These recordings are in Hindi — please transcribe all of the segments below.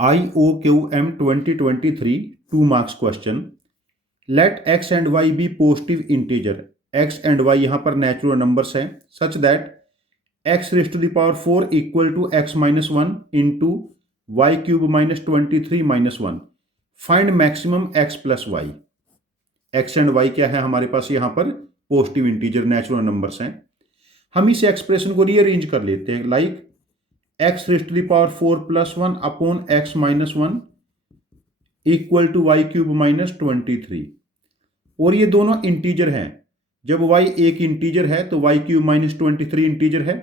IOQM 2023 2 marks question. Let x and y be positive integer. x and y यहाँ पर नेचुरल नंबर्स हैं such that x raised to the power 4 equal to x minus 1 into y cube minus 23 minus 1. Find maximum x plus y. x and y क्या है हमारे पास यहाँ पर पॉजिटिव इंटीजर नेचुरल नंबर्स हैं. हम इस एक्सप्रेशन को रीअरेंज कर लेते हैं like x raised to the power 4 plus 1 upon x minus 1 equal to y cube minus 23. और ये दोनों इंटीजर हैं. जब y एक इंटीजर है तो वाई क्यूब माइनस 23 इंटीजर है,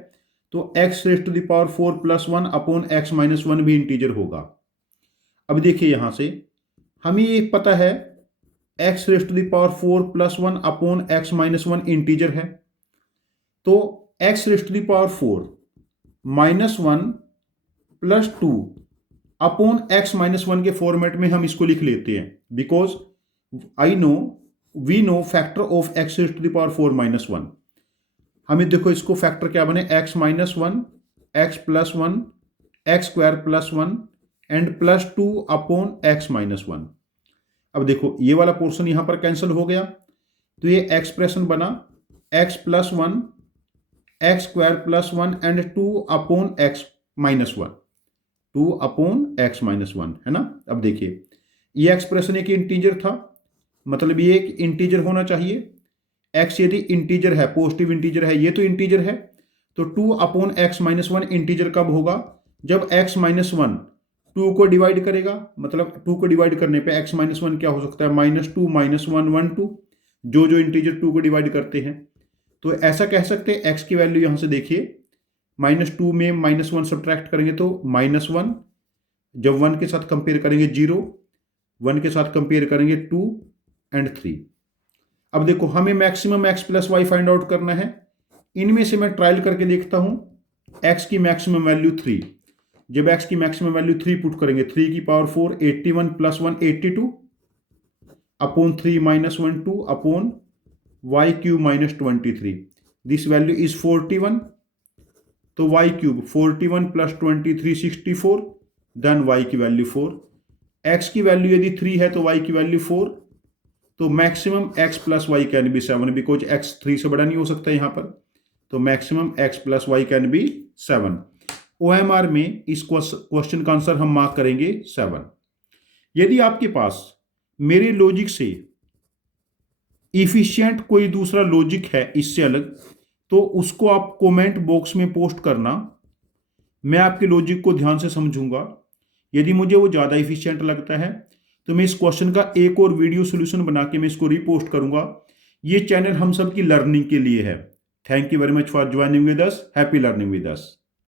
तो x raised to the power 4 plus 1 upon x minus 1 भी इंटीजर होगा. अब देखिए यहां से हमें ये पता है x raised to the power 4 plus 1 upon x minus 1 integer है, तो x raised to the power 4 minus 1 plus 2 upon x minus 1 के फॉर्मेट में हम इसको लिख लेते हैं because we know factor of x raise to the power 4 minus 1. हमें देखो इसको फैक्टर क्या बने x minus 1 x plus 1 x square plus 1 and plus 2 upon x minus 1. अब देखो ये वाला पोर्शन यहां पर कैंसिल हो गया, तो ये एक्सप्रेशन बना x plus 1 x square plus 1 and 2 upon x minus 1, 2 upon x minus 1 है ना. अब देखिए ये एक्सप्रेशन एक इंटीजर था, मतलब ये एक इंटीजर होना चाहिए. x यदि इंटीजर है, पॉजिटिव इंटीजर है, ये तो इंटीजर है, तो 2 अपॉन एक्स माइनस 1 इंटीजर कब होगा? जब x माइनस 1 2 को डिवाइड करेगा. मतलब 2 को डिवाइड करने पे x माइनस 1 क्या हो सकता है? माइनस 2 माइनस 1 1 2, जो इंटीजर 2 को डिवाइड करते हैं. तो ऐसा कह सकते हैं x की वैल्यू यहां से देखिए माइनस 2 में माइनस 1 सब्ट्रैक्ट करेंगे तो माइनस 1, जब 1 के साथ कंपेयर करेंगे 0, 1 के साथ कंपेयर करेंगे 2 एंड 3. अब देखो हमें maximum x plus y find out करना है. इनमें से मैं ट्रायल करके देखता हूं. x की मैक्सिमम वैल्यू 3, जब x की मैक्सिमम वैल्यू 3 पुट करेंगे 3 की पावर 4 81 प्लस 1 82 अपॉन 3 माइनस 1 2 अपॉन y cube minus 23. This value is 41, तो y cube 41 plus 23 64, then y की वैल्यू 4. x की वैल्यू यदि 3 है तो y की वैल्यू 4, तो maximum x plus y can be 7 because x 3 से बड़ा नहीं हो सकता यहां पर, तो maximum x plus y can be 7. OMR में इस क्वेश्चन का आंसर हम मार्क करेंगे 7. यदि आपके पास मेरे लॉजिक से इफिशिएंट कोई दूसरा लॉजिक है इससे अलग, तो उसको आप कमेंट बॉक्स में पोस्ट करना. मैं आपके लॉजिक को ध्यान से समझूंगा. यदि मुझे वो ज़्यादा इफिशिएंट लगता है तो मैं इस क्वेश्चन का एक और वीडियो सॉल्यूशन बना के मैं इसको रीपोस्ट करूंगा. ये चैनल हम सब की लर्निंग के लिए है. Thank you very much for joining with us. Happy learning with us.